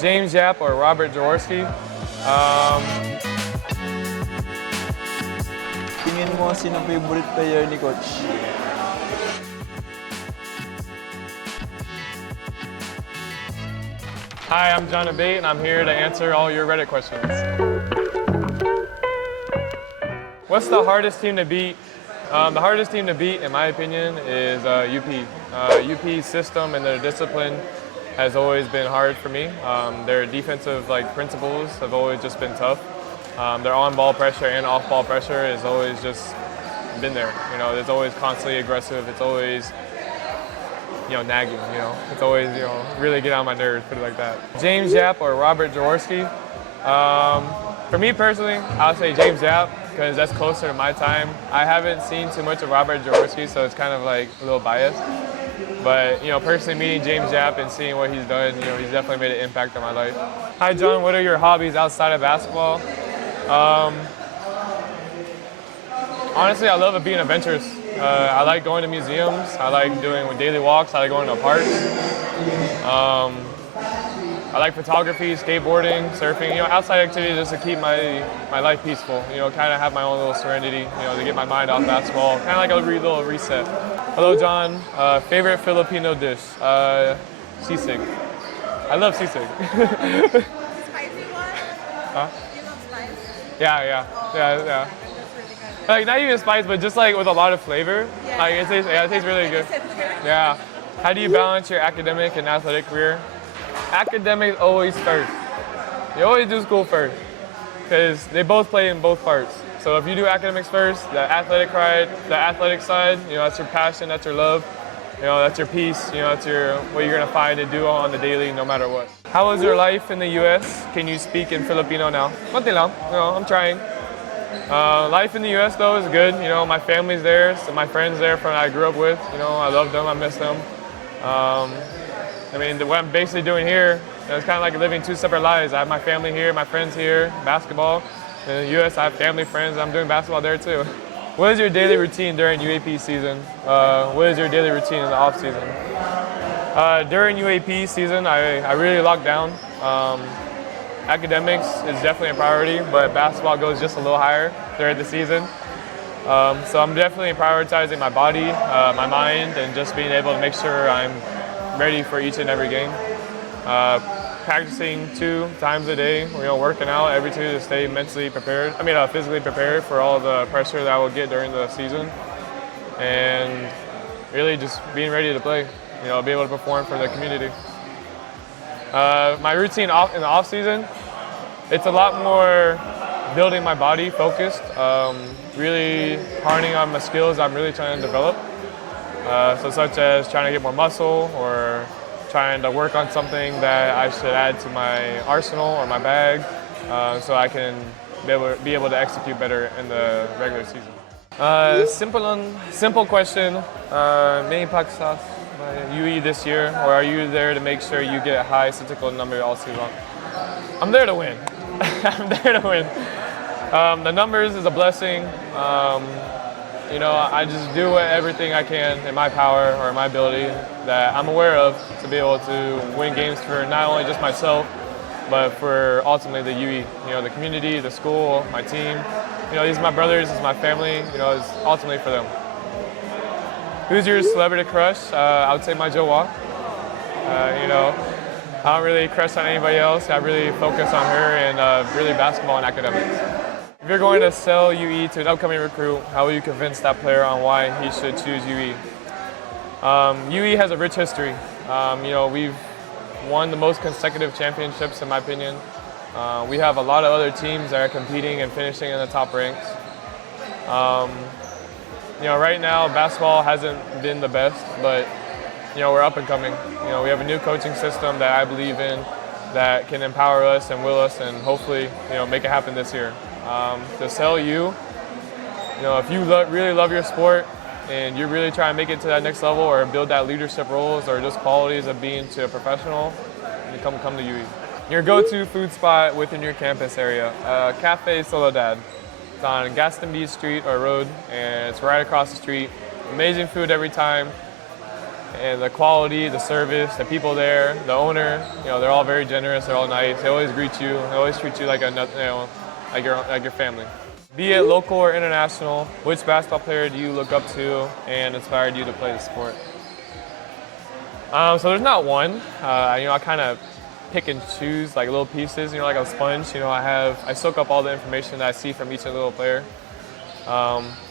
James Yap or Robert Jaworski. Tingin mo sino favorite player ni Coach? Hi, I'm John Abate, and I'm here to answer all your Reddit questions. What's the hardest team to beat? The hardest team to beat, in my opinion, is UP. UP's system and their discipline has always been hard for me. Their defensive principles have always just been tough. Their on-ball pressure and off-ball pressure has always just been there. You know, it's always constantly aggressive. It's always, nagging. It's always, really get on my nerves, put it like that. James Yap or Robert Jaworski. For me personally, I'll say James Yap because that's closer to my time. I haven't seen too much of Robert Jaworski, so it's kind of like a little biased. But personally meeting James Yap and seeing what he's done, he's definitely made an impact on my life. Hi John, what are your hobbies outside of basketball? Honestly, I love being adventurous. I like going to museums. I like doing daily walks. I like going to parks. I like photography, skateboarding, surfing. Outside activities just to keep my life peaceful. Kind of have my own little serenity. To get my mind off basketball. Kind of like a little reset. Hello, John. Favorite Filipino dish? Sisig. I love sisig. Spicy one? Huh? You love spice? Yeah. That's really good. Like not even spice, but just like with a lot of flavor. Yeah. It tastes really good. Yeah. How do you balance your academic and athletic career? Academics always first. You always do school first because they both play in both parts. So if you do academics first, the athletic side, that's your passion, that's your love, that's your peace, that's what you're gonna find and do on the daily, no matter what. How was your life in the U.S.? Can you speak in Filipino now? Konti lang. I'm trying. Life in the U.S. though is good. My family's there, so my friends there from I grew up with. I love them, I miss them. What I'm basically doing here, it's kind of like living two separate lives. I have my family here, my friends here, basketball. In the U.S., I have family, friends. I'm doing basketball there too. What is your daily routine during UAP season? What is your daily routine in the off season? During UAP season, I really lock down. Academics is definitely a priority, but basketball goes just a little higher during the season. So I'm definitely prioritizing my body, my mind, and just being able to make sure I'm ready for each and every game. Practicing 2 times a day, working out every 2 to stay physically prepared for all the pressure that I will get during the season. And really just being ready to play, be able to perform for the community. My routine in the off season, it's a lot more building my body focused, really honing on my skills I'm really trying to develop. So such as trying to get more muscle or trying to work on something that I should add to my arsenal or my bag so I can be able to execute better in the regular season. Simple question. May pagsas by UE this year, or are you there to make sure you get a high statistical number all season long? I'm there to win. I'm there to win. The numbers is a blessing. I just do everything I can in my power or my ability that I'm aware of to be able to win games for not only just myself, but for ultimately the UE, the community, the school, my team. These are my brothers, this is my family, it's ultimately for them. Who's your celebrity crush? I would say my Joa. I don't really crush on anybody else. I really focus on her and really basketball and academics. If you're going to sell UE to an upcoming recruit, how will you convince that player on why he should choose UE? UE has a rich history. We've won the most consecutive championships, in my opinion. We have a lot of other teams that are competing and finishing in the top ranks. Right now, basketball hasn't been the best, but we're up and coming. We have a new coaching system that I believe in that can empower us and will us and hopefully, make it happen this year. To sell you, if you really love your sport and you're really trying to make it to that next level or build that leadership roles or just qualities of being to a professional, you come to UE. Your go-to food spot within your campus area, Cafe Soledad. It's on Gaston Beach Street or Road, and it's right across the street. Amazing food every time. and the quality, the service, the people there, the owner, they're all very generous. They're all nice. They always greet you. They always treat you like like your family. Be it local or international, which basketball player do you look up to and inspired you to play the sport? So there's not one. I kind of pick and choose like little pieces. Like a sponge. I soak up all the information that I see from each little player.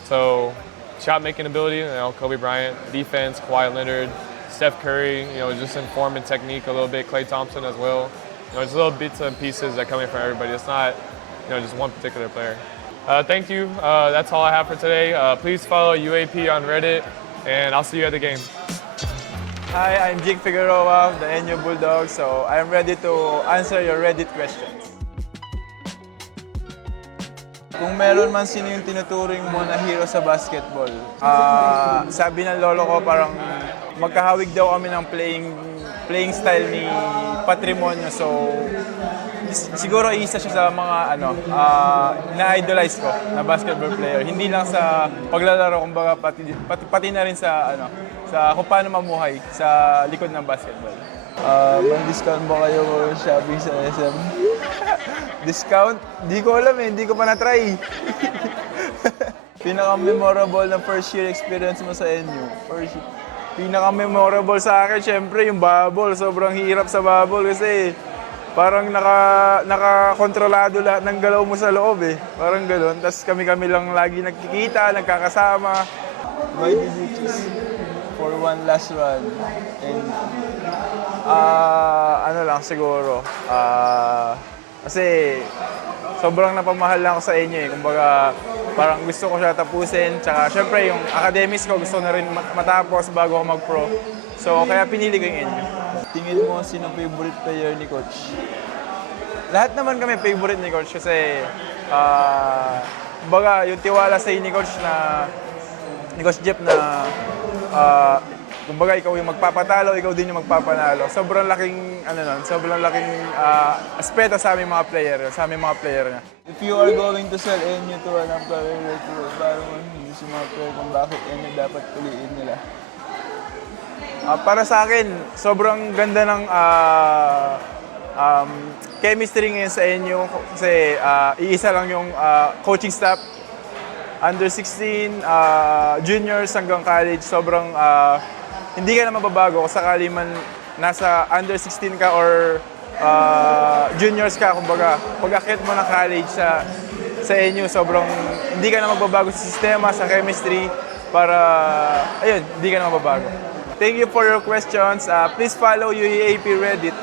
So shot making ability, Kobe Bryant. Defense, Kawhi Leonard. Steph Curry, just in form and technique a little bit. Klay Thompson as well. Just little bits and pieces that come in from everybody. It's not, just one particular player. Thank you. That's all I have for today. Please follow UAP on Reddit, and I'll see you at the game. Hi, I'm Jake Figueroa of the NU Bulldogs, so I'm ready to answer your Reddit questions. Kung meron man sino yung tinuturing mo na hero sa basketball, sabi ng lolo ko parang magkahawig daw kami ng playing style ni Patrimonio. So siguro isa siya sa mga na-idolize ko na basketball player. Hindi lang sa paglalaro, kumbaga pati na rin sa sa kung paano mamuhay sa likod ng basketball. May discount ba kayo shopping sa SM? Discount? Di ko alam hindi ko pa na-try. Pinaka-memorable na first year experience mo sa NU? Pinaka-memorable sa akin, syempre yung bubble. Sobrang hirap sa bubble kasi parang nakakontrolado lahat ng galaw mo sa loob eh. Parang gano'n. Tapos kami-kami lang lagi nagkikita, nagkakasama. Why did you choose for one last run? And siguro. Kasi sobrang napamahal lang ako sa inyo eh. Kumbaga, parang gusto ko siya tapusin. Tsaka syempre yung academics ko gusto na rin matapos bago ako mag-pro. So kaya pinili ko yung inyo. Tingin mo sino favorite player ni Coach? Lahat naman kami favorite ni Coach kasi kumbaga yung tiwala sa ni Coach Jeff na kumbaga ikaw yung magpapatalo, ikaw din yung magpapanalo. Sobrang laking aspeto sa aming mga player niya. If you are going to sell NU to an employer, parang hindi si mga player kung bakit NU dapat puliin nila? Para sa akin, sobrang ganda ng chemistry ngayon sa NU kasi iisa lang yung coaching staff. Under 16, juniors hanggang college, sobrang hindi ka na mababago kung sakali man nasa under 16 ka or juniors ka, kumbaga pag-akit mo ng college sa NU, sobrang hindi ka na magbabago sa sistema, sa chemistry, para ayun, hindi ka na mababago. Thank you for your questions. Please follow UAAP Reddit.